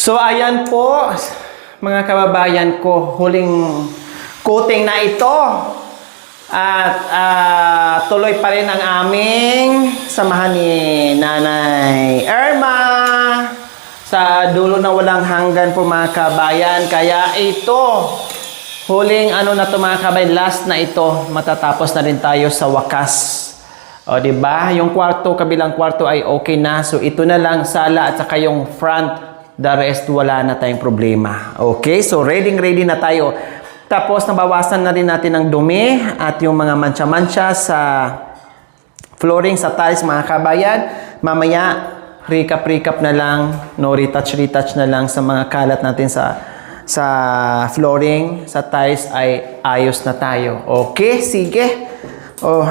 So ayan po, mga kababayan ko, huling coating na ito. At tuloy pa rin ang aming samahan ni Nanay Irma sa dulo na walang hanggan po mga kabayan. Kaya ito, huling ano na to mga kabayan, last na ito, matatapos na rin tayo sa wakas. O diba, yung kwarto, kabilang kwarto ay okay na. So ito na lang sala at saka yung front. The rest, wala na tayong problema. Okay? So, ready na tayo. Tapos, nabawasan na rin natin ang dumi at yung mga mancha-mancha sa flooring, sa tiles, mga kabayan. Mamaya, recap na lang. No, retouch na lang sa mga kalat natin sa flooring, sa tiles ay ayos na tayo. Okay? Sige. Oh.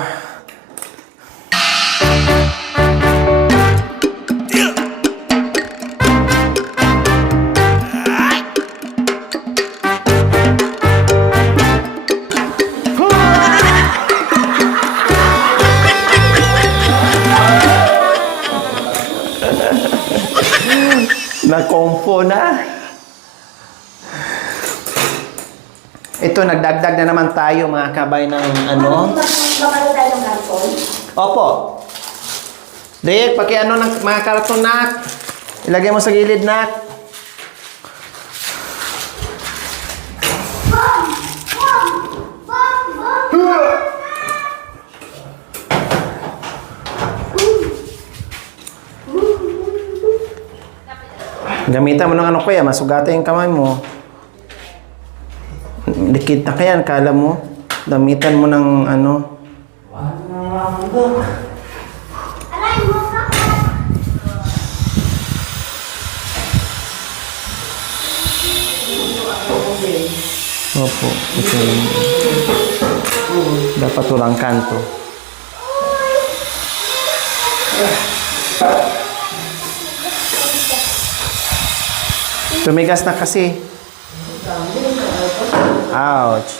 Nagkompo na. Ito, nagdagdag na naman tayo mga kabay ng ano. Makalo tayo ng karton? Opo. Dek, paki-ano ng mga karton, nak. Ilagay mo sa gilid, nak. Gamitan mo ng ano kuya, masugatan yung kamay mo. Dikit na kaya, kala mo. Gamitan mo ng ano. Opo, ito lang. Dapat walang kanto. Tumigas na kasi. Ouch.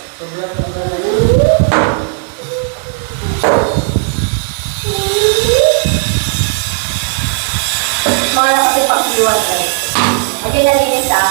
Mga kasi pakiwan eh. Okay, nalinis ah.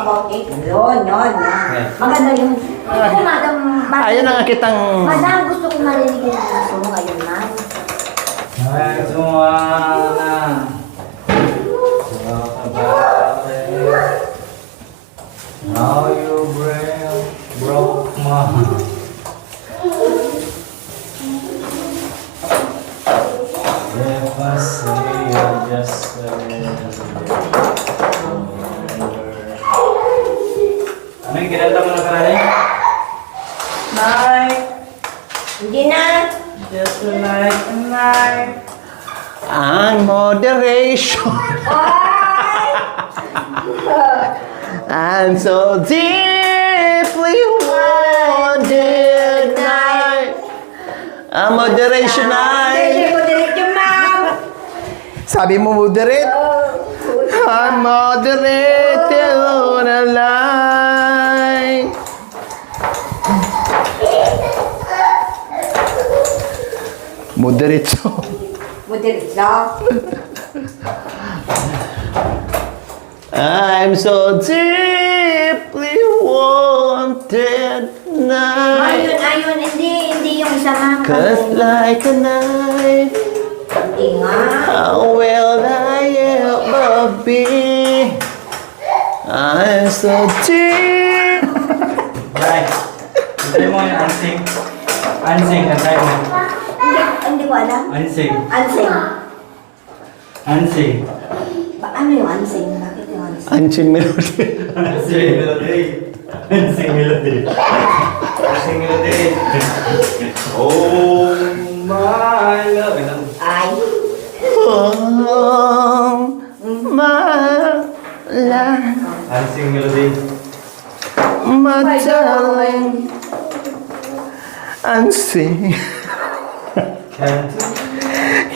About it. Yun. Maganda yung... Ako, madam... Ayun ang kitang... Madam, gusto ko marinig yung gusto mo ngayon, ma'am. Ay, semua How you broke my heart. If I say I just ano yung ginanda mo na kanari? Bye. Hindi na. Just like a night. Ang moderation. And so deeply wanted night. Ang moderation night. Moderate yung ma'am. Sabi mo moderate? I'm moderate on a line. Moderate so. Moderate lang. I'm so deeply wanted night. Ayun, hindi yung isa ma'am. Cut like a knife. Hindi nga. How will I ever be? I'm so deep. Right. Antay mo yung ansing. Ansing, antay mo. Hindi ko alam. Ansing. Ansing. Ansing. Ano yung ansing? Bakit yung ansing? Anchin melody. Ansing melody. Ansing melody. Ansing melody. Oh my love. Ay. Oh, my love, Ansing melody. my darling. Unseen. Can't.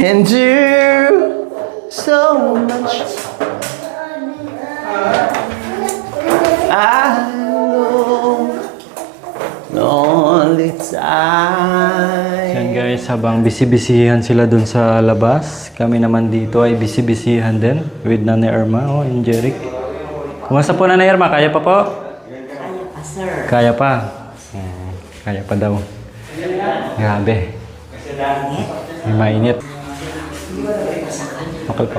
And you so much. I know only time. Yan guys, habang busy-busyhan sila dun sa labas, kami naman dito ay busy-busyhan din with Nanay Irma and Jeric. Kumusta po Nanay Irma? Kaya pa po? Kaya pa, sir. Kaya pa. Kaya pa daw. Grabe. May mainit. Okay po.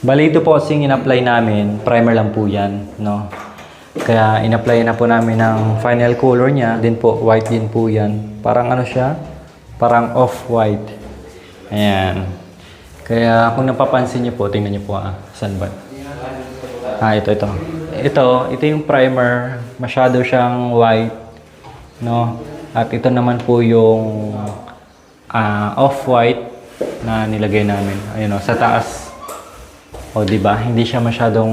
Bali ito po kasing in-apply namin, primer lang po yan, no? Kaya in-apply na po namin ng final color niya, din po, white din po yan. Parang ano siya? Parang off-white. Ayan. Kaya kung napapansin niyo po, tingnan niyo po saan ba? Ito. Ito yung primer, masyado siyang white, no? At ito naman po yung off-white na nilagay namin. Ayun sa taas. O, di ba? Hindi siya masyadong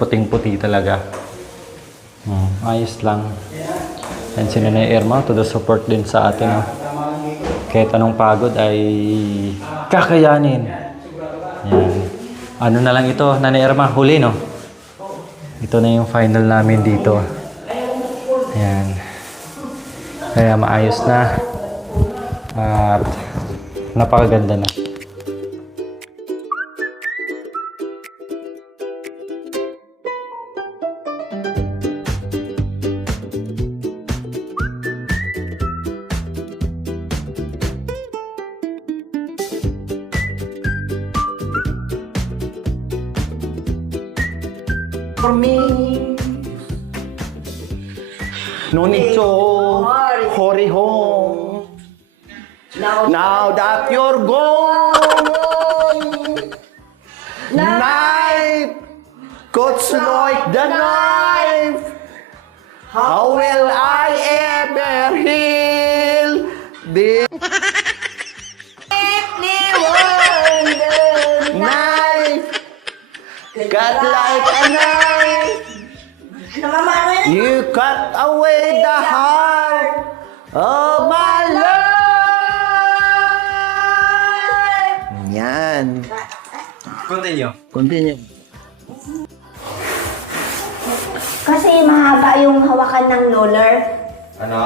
puting-puti talaga. Ayos lang. And si Nanay Irma, to the support din sa atin. Kahit anong pagod ay kakayanin. Yan. Ano na lang ito, Nanay Irma, huli, no? Ito na yung final namin dito. Ayan. Kaya maayos na. At napakaganda na. For me, no need to hurry home. Now that you're gone, night cuts like the knife. How will I ever heal this knife? Cut like a knife. You cut away the heart of my life. Yan. Continue. Kasi mahaba yung hawakan ng roller. Ano?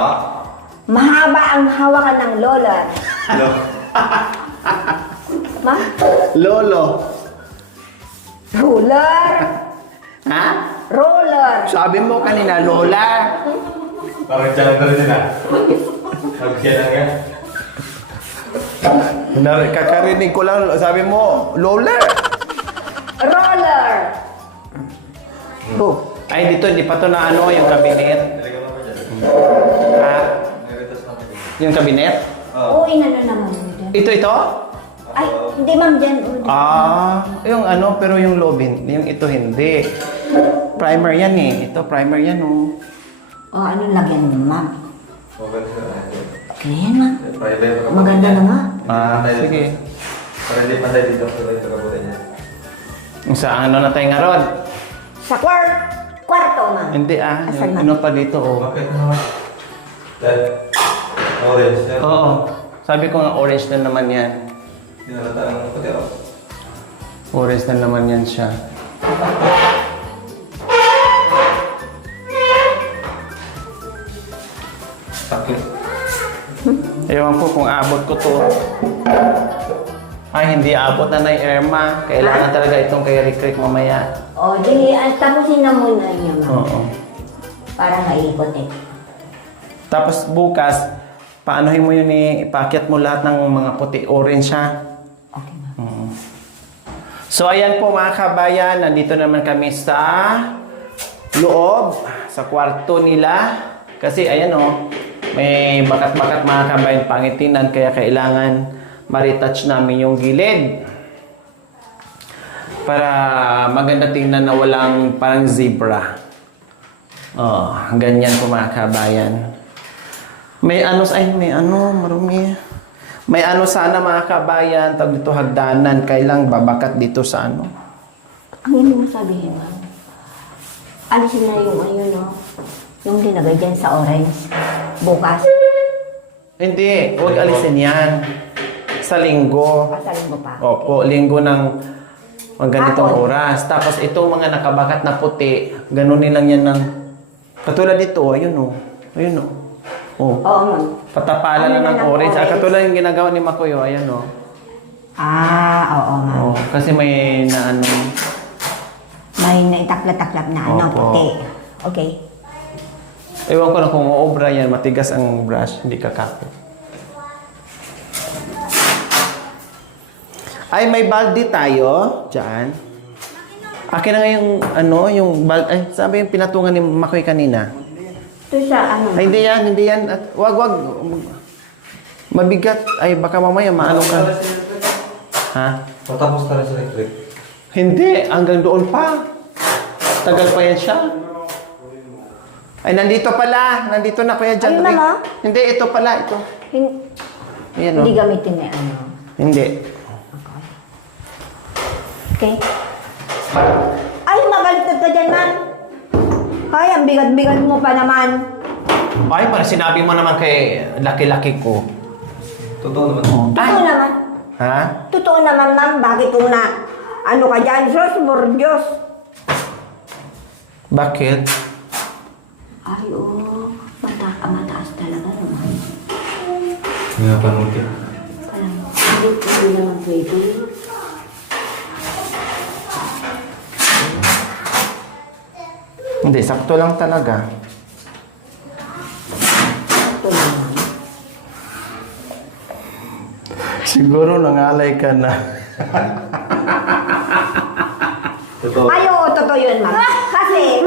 Mahaba ang hawakan ng roller. Ma? Lolo. Roller. Ha? Roller. Sabi mo kanina, Lola. Parang jalan na rin na. Nagkailan ka? Kakarinig ko lang, sabi mo, Lola. Roller. Oh. Ay, dito, hindi pa to na ano, yung kabinet. Ha? Yung kabinet? Oo, inano naman mo dyan. Ito? Ay, hindi ma'am dyan. Yung ano, pero yung lobin, yung ito hindi. Primer yan eh. Ito, primer yan oh. O, anong lagyan mo ma'am? Kaya yan ma'am. Maganda na nga. Sige. Para hindi pantay dito, pero ito kabutin niya. Sa ano na tayo nga Rod? Sa kwarto ma'am. Hindi Asan yung man? ano pa dito oh. Bakit naman? Dad, orange. Oo. Sabi ko nga orange na naman yan. Tinalataan mo puti ako. Orange na naman yan siya. Sakit. Ewan ko kung abot ko to. Ay, hindi abot na Irma. Kailangan talaga itong kay Rick mamaya. O, di, tapusin na muna niya ma'am. Oo. Para maikot eh. Tapos bukas, paanohin mo yun ipakyat mo lahat ng mga puti orange ha. Okay ma'am. So ayan po mga kabayan, nandito naman kami sa loob, sa kwarto nila. Kasi ayan may bakat-bakat mga kabayan pangitinan, kaya kailangan ma-retouch namin yung gilid. Para maganda tingnan na walang parang zebra. Oh, ganyan po mga kabayan. May marumi. May sana mga kabayan, tawag dito hagdanan, kailang babakat dito sa ano. Ang hindi mo sabihin, ma'am. Alisin na yung yung linagay dyan sa orange. Bukas. Hindi, huwag alisin yan. Sa linggo. Pasalin mo pa. Opo, linggo ng ganitong Hapon. oras. Tapos itong mga nakabakat na puti, ganunin lang yan ng... Katulad dito, ayun o. Ayun o. Oh. Oo, ma'am. Patapalan lang ng orange. Katulad yung ginagawa ni Makoy, ayan o. Oo, ma'am. Oh, kasi may May naitaklap-taklap na Opo. puti. Okay. Ewan ko na kung uobra yan, matigas ang brush, hindi kakapit. Ay, may balde tayo. Diyan. Akin na nga yung balde. Ay, sabi yung pinatungan ni Makoy kanina. Ito sa Ay, hindi yan. At, wag. Mabigat. Ay, baka mamaya maano ka. Ha? Matapos ka na sa electric. Hindi, hanggang doon pa. Tagal pa yan siya. Ay, nandito pala. Nandito na kuya dyan. Ayun na, ma? Hindi, ito pala. Ito. Ayan, Hindi oh. gamitin na Hindi. Okay. Ay, magalitan ka dyan, ma'am. Ay, ang bigat-bigat mo pa naman. Ay, parang sinabi mo naman kay laki-laki ko. Totoo naman. Totoo naman. Ha? Totoo naman, ma'am. Bakit kung ka dyan? Diyos, Diyos. Bakit? Ay, mataas talaga naman. May napanood ka. Hindi naman pwede. Hindi, sakto lang talaga. Ito naman. Siguro nangalay ka na. Totoo. Ay, oo, totoo yun, ma'am. Kasi,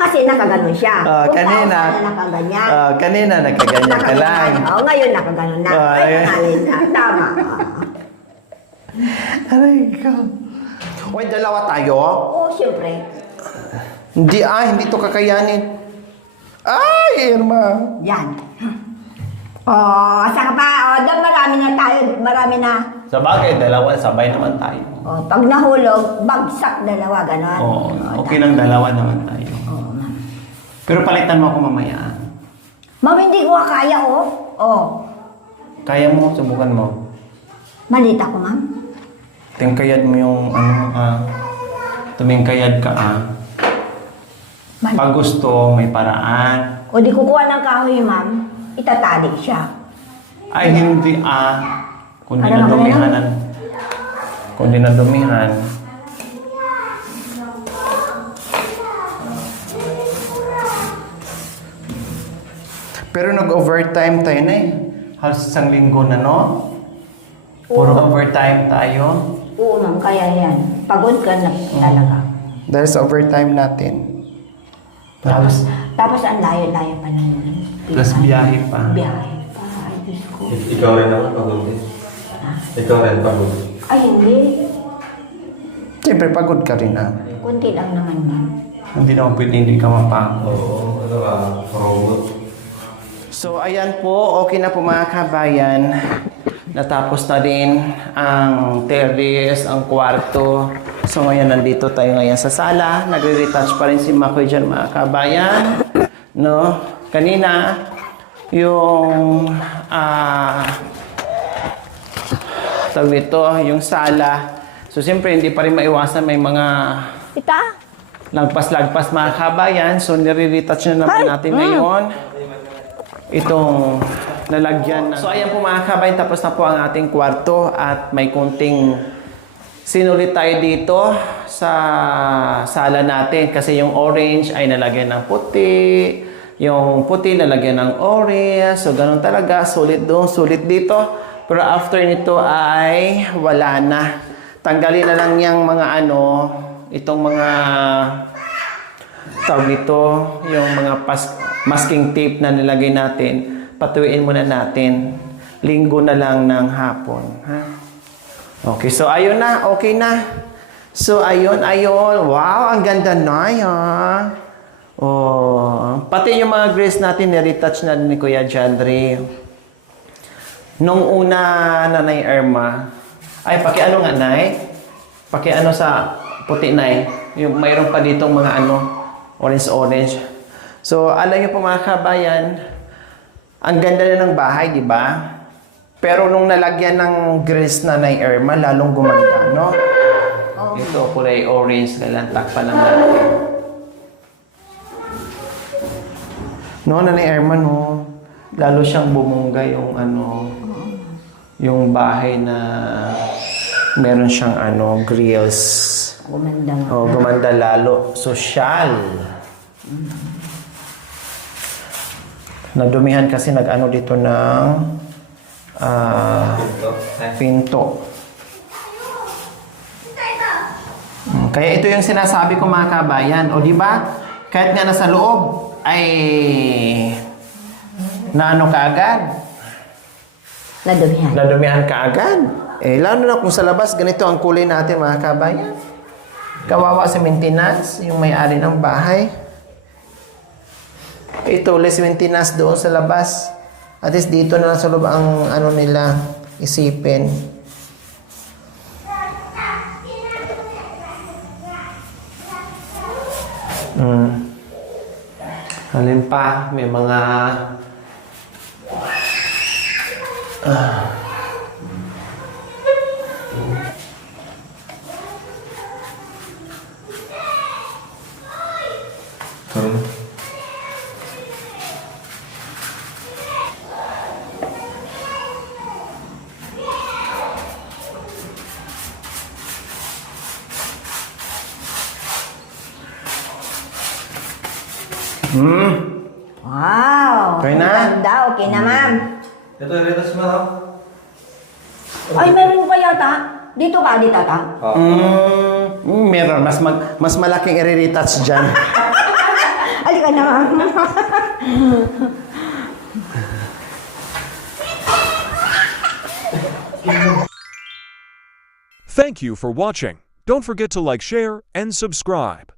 kasi nakaganon siya. Kung Kanina. tao sana nakaganyan. Kanina nagkaganyan ka lang. Oo, ngayon nakaganon na. Ay, Ay. nangalin na. Tama. Aray ka. Uy, dalawa tayo? Oo, siyempre. Hindi to kakayanin. Ay, Irma. Yan. Oh, saka pa, doon marami na tayo, marami na. Sa bagay, dalawa, sabay naman tayo. Oh, pag nahulog, bagsak dalawa, ganon. Oo, okay lang dalawa naman tayo. Oo, ma'am. Pero palitan mo ako mamaya. Ma'am, hindi ko kaya, oh. Oh, Kaya mo, subukan mo. malit ako, ma'am. Tingkayad mo yung tumingkayad ka Malit. Pag gusto, may paraan. O di kukuha ng kahoy, ma'am, itatali siya. Ay, hindi Kundi Ano, nadumihan. Kundi nadumihan. Pero nag-overtime tayo na eh. Halos isang linggo na, no? Puro overtime tayo. Oo, ma'am, kaya yan. Pagod ka na talaga. Dahil sa overtime natin. Halos Tapos ang layo-layo pa naman. plus biyahe pa. Biyahe pa. Ay, Diyos ko. Ikaw rin naman pagod din. Ikaw rin pagod. Ay, hindi. Siyempre, pagod ka rin Kunti lang naman, ma'am. Hindi naman pwede hindi ka mapagod. Oo, robot. So, ayan po. Okay na po mga kabayan. Natapos na din ang terrace, ang kwarto. So, ngayon nandito tayo ngayon sa sala. Nagre-retouch pa rin si Makoy dyan mga kabayan. No? Kanina, yung tawag ito, yung sala. So, siyempre, hindi pa rin maiwasan may mga Ita? lagpas-lagpas mga kabayan. So, nire-retouch na naman natin ngayon itong lalagyan. So, ayan po mga kabayan, tapos na po ang ating kwarto at may kunting sinulit tayo dito sa sala natin kasi yung orange ay nalagyan ng puti, yung puti nalagyan ng orange. So, ganun talaga. Sulit doon, sulit dito. Pero after nito ay wala na. Tanggalin na lang yung mga itong mga tawag dito, yung mga masking tape na nilagay natin, patuwiin muna natin. Linggo na lang ng hapon. Ha? Okay, so ayun na. Okay na. So, ayun. Wow, ang ganda na yan. Oh, pati yung mga grills natin, niretouch na ni Kuya Jandre. Nung una, Nanay Irma, ay, pakiano nga, Nay? Pakiano sa puti, Nay? Yung mayroon pa ditong mga orange-orange. So, alam niyo po mga kabayan, ang ganda na ng bahay, di ba? Pero nung nalagyan ng grills na Nanay Irma, lalong gumanda, no? Ito, kulay orange, lalantak pa ng natin. No, Nanay Irma, no? Lalo siyang bumungga yung yung bahay na meron siyang grills. Gumanda nga. Oh, gumanda lalo. Sosyal. Nadumihan kasi dito ng pinto. Kaya ito yung sinasabi ko mga kabayan. O di ba? Kahit nga nasa loob ay kaagad. Nadumihan kaagad. Lalo na kung sa labas, ganito ang kulay natin mga kabayan. Kawawa sa maintenance, yung may-ari ng bahay. Ito, less maintenance doon sa labas. At least dito na sa loob ang nila isipin. Alin pa, may mga Wow! Okay na? Ganda, okay na, ma'am. Ito, retas mo, ha? Ay, meron pa yata. Dito ka, dito ka. meron. Mas malaking i-retouch dyan. Halika na, ma'am. Thank you for watching. Don't forget to like, share, and subscribe.